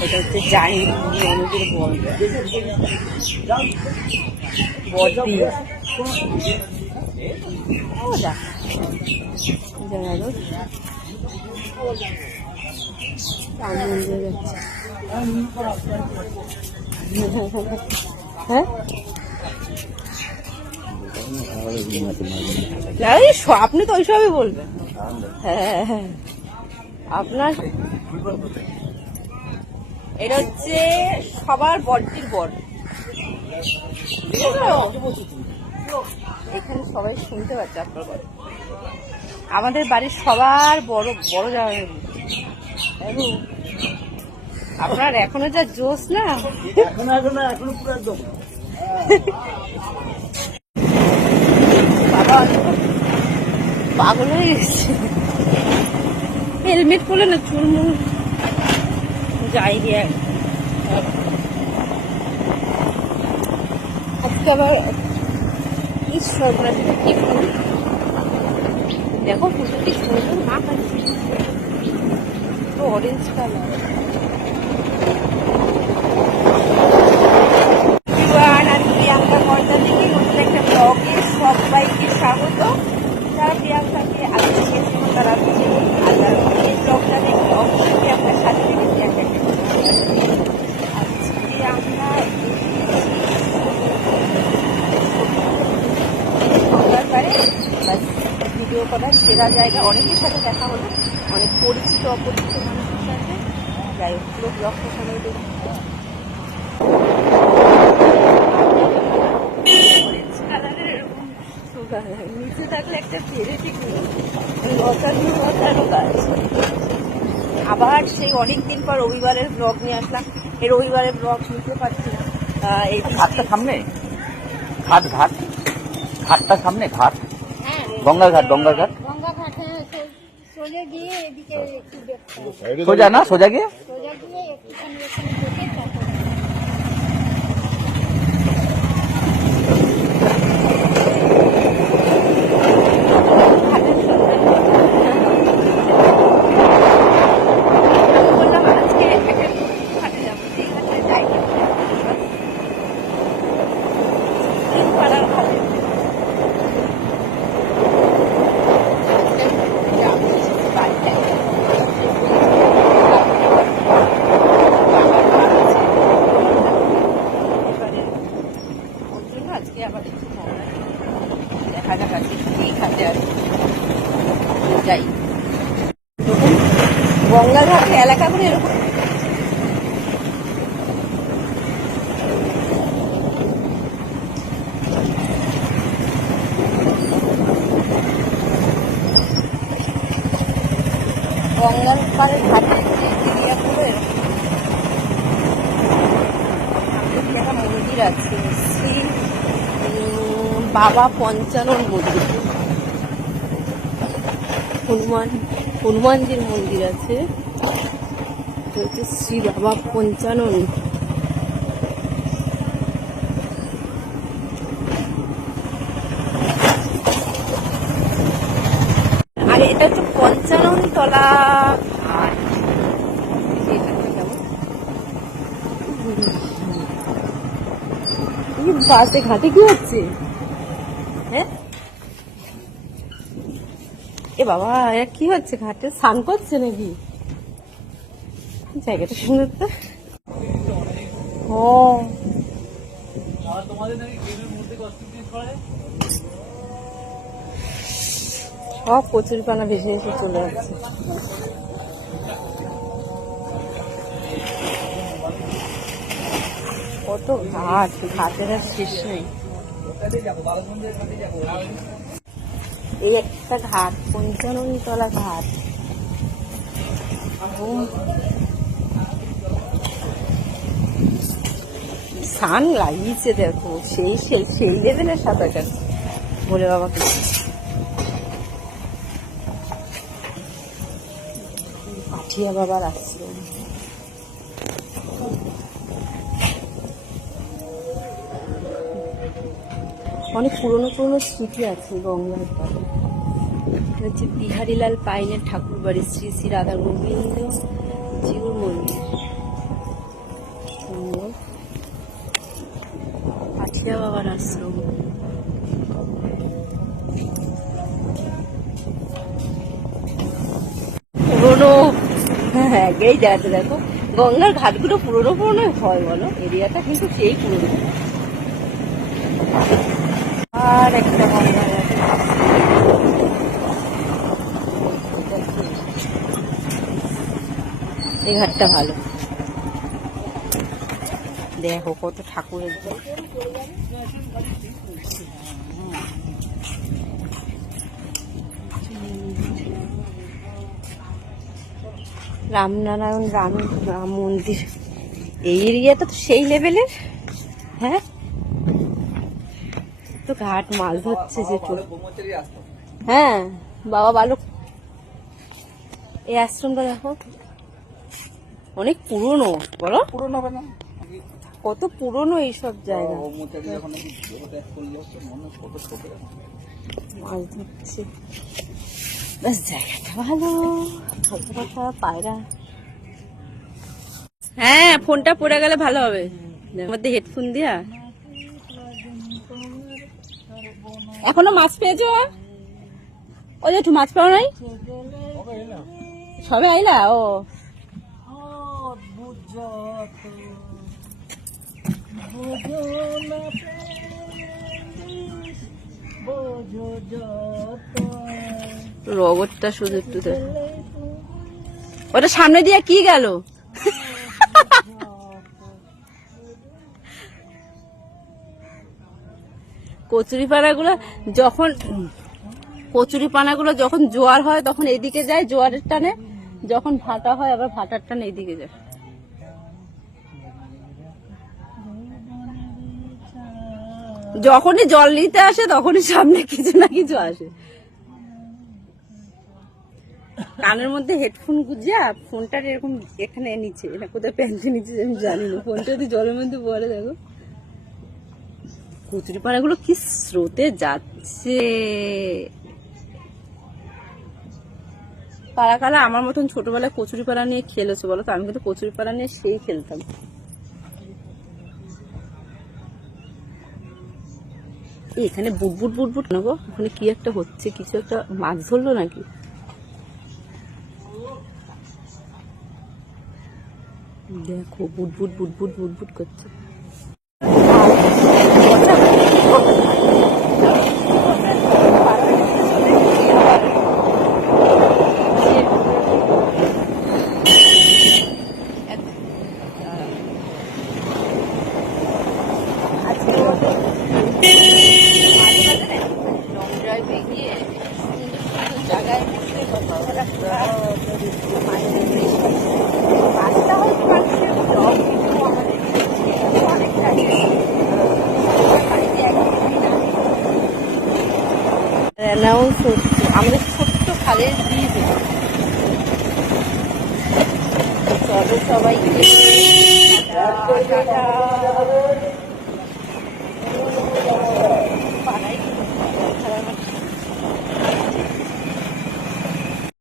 এটা হচ্ছে জানি ননদের হ্যাঁ? আপনি তো ওইসবই বলবেন। হ্যাঁ হ্যাঁ। আপনার? এটা হচ্ছে সবার বড্ডির বর। এখানে সবাই শুনতে পাচ্ছে আপনার বর। আমাদের বাড়ির সবার বড় বড় যাওয়া আপনার এখনও যা জোশ না? এখন এখন এখন পুরো একদম। বাবা পাগল হয়ে গেছে। হেলমেট পরে না চুলমুল যাই দিয়ে আজকে আবার কি সর্বরাজ কি দেখো, ফুলটা কি সুন্দর, মা আছে অরেঞ্জ কালার এবার আমি প্রিয়াঙ্কা কর্তা থেকে নতুন একটা ব্লগে সবাইকে স্বাগত যারা প্রিয়াঙ্কাকে আগে দেখেছিল তারা ভিডিও আর যারা এই ব্লগটা দেখে অবশ্যই আপনার সাথে থেকে প্রিয়াঙ্কাকে আজকে আমরা গঙ্গার পাড়ে বাস ভিডিও করার সেরা জায়গা অনেকের সাথে দেখা হলো, অনেক পরিচিত, অপরিচিত মানুষের সাথে। যাই হোক, পুরো ব্লগটা সবাই দেখুন নিচে থাকলে একটা পেরেছি লতানো লতানো গাছ। আবার সেই অনেক দিন পর রবিবারের ব্লগ নিয়ে আসলাম। এই রবিবারের ব্লগ নিতে পারছি না। এই ঘাটটা সামনে? ঘাট ঘাট। ঘাটটা সামনে? ঘাট? গঙ্গার ঘাট গঙ্গার ঘাট গঙ্গা ঘাটে সোজা গিয়ে এদিকে একটু দেখতে হবে। সোজা না সোজা গিয়ে সোজা গিয়ে একটুখানি এখানে দেখে তারপরে ঘাটের সন্ধান। বললাম আজকে একটা ঘাটে যাব সেই ঘাটে যাই পাড়ার ঘাটে এবারে ওর জন্য আজকে আবার একটু মহড়া দেখা যাক আজকে এই ঘাটে আর যাই গঙ্গাঘাট এলাকাগুলো এরকম। গঙ্গার পাড়ে ঘাটে যে এরিয়াগুলো এরকম একটা মন্দির আছে, শ্রী বাবা পঞ্চানন মন্দির। হনুমান হনুমানজির মন্দির আছে। হচ্ছে শ্রী বাবা পঞ্চানন। আর এটা হচ্ছে পঞ্চানন তলা। ঘাট বাসে ঘাটে কি হচ্ছে? হ্যাঁ? বাবা এরা কি হচ্ছে ঘাটে? স্নান করছে নাকি? জায়গাটা সুন্দর তো। সব কচুরি পানা ভেসে এসে চলে যাচ্ছে। কত ঘাট, ঘাটের আর শেষ নেই। এই একটা ঘাট, পঞ্চাননতলা ঘাট। সান লাগিয়েছে দেখো, সেই সেই সেই লেভেলের সাঁতার কাটছে। বলে বাবাকে পাঠিয়া বাবার আশ্রম। অনেক পুরনো পুরনো স্মৃতি আছে গঙ্গার পাড়ে। হচ্ছে বিহারীলাল পাইনের ঠাকুর বাড়ি শ্রী শ্রী রাধা গোবিন্দ জিউর মন্দির। পাঠিয়া বাবার আশ্রম। পুরোনো। হ্যাঁ এই জায়গাটা দেখো। গঙ্গার ঘাটগুলো পুরোনো পুরোনো হয় বলো, এরিয়াটা কিন্তু সেই পুরোনো। আর ঘাট। এই ঘাটটা ভালো। দেখো কত ঠাকুরের রামনারায়ণ রাম রাম মন্দির। এই এরিয়াটা তো সেই লেভেলের হ্যাঁ? ঘাট মাছ ধরছে যে টোটো হ্যাঁ বাবা বালক। এই আশ্রমটা দেখো। অনেক পুরনো বলো। পুরনো হবে না কত পুরনো এইসব জায়গা। মনে মাছ ধরছে। ব্যাস জায়গাটা ভালো। কথা কথা পায়রা। হ্যাঁ ফোনটা পড়ে গেলে ভালো হবে। মধ্যে হেডফোন দিয়া। এখনও মাছ পেয়েছ? ও যে একটু মাছ পাও নাই? সবে আইলা? ও। রবটটা শুধু একটু ওটা সামনে দিয়ে কি গেল? কচুরি পানাগুলো যখন কচুরি পানাগুলো যখন জোয়ার হয়, তখন এদিকে যায় জোয়ারের টানে। যখন ভাটা হয়, আবার ভাটার টানে এদিকে যায়। যখনই জল নিতে আসে, তখনই সামনে কিছু না কিছু আসে। কানের মধ্যে হেডফোন গুজিয়া ফোনটা এরকম এখানে নিচে এটা কোথায় প্যান্টে নিচে আমি জানি না। ফোনটা যদি জলের মধ্যে পড়ে, দেখো। কচুরি পানাগুলো কি স্রোতে যাচ্ছে? কারা কারা আমার মতন ছোটবেলায় কচুরি পানা নিয়ে খেলেছে বলো তো? আমি কিন্তু কচুরি পানা নিয়ে সেই খেলতাম। এখানে বুটবুট বুটবুট না গো? ওখানে কি একটা হচ্ছে? কিছু একটা মাছ ধরলো নাকি? দেখো বুটবুট বুটবুট বুটবুট করছে। জায়গায় বসে কথাবার্তা রাস্তা হয়তো মানুষের ব্লগ কিন্তু আমাদের অনেকটা অ্যানাউন্স ছোট্ট খালের ব্রিজ চলো সবাই টাটা, টাটা।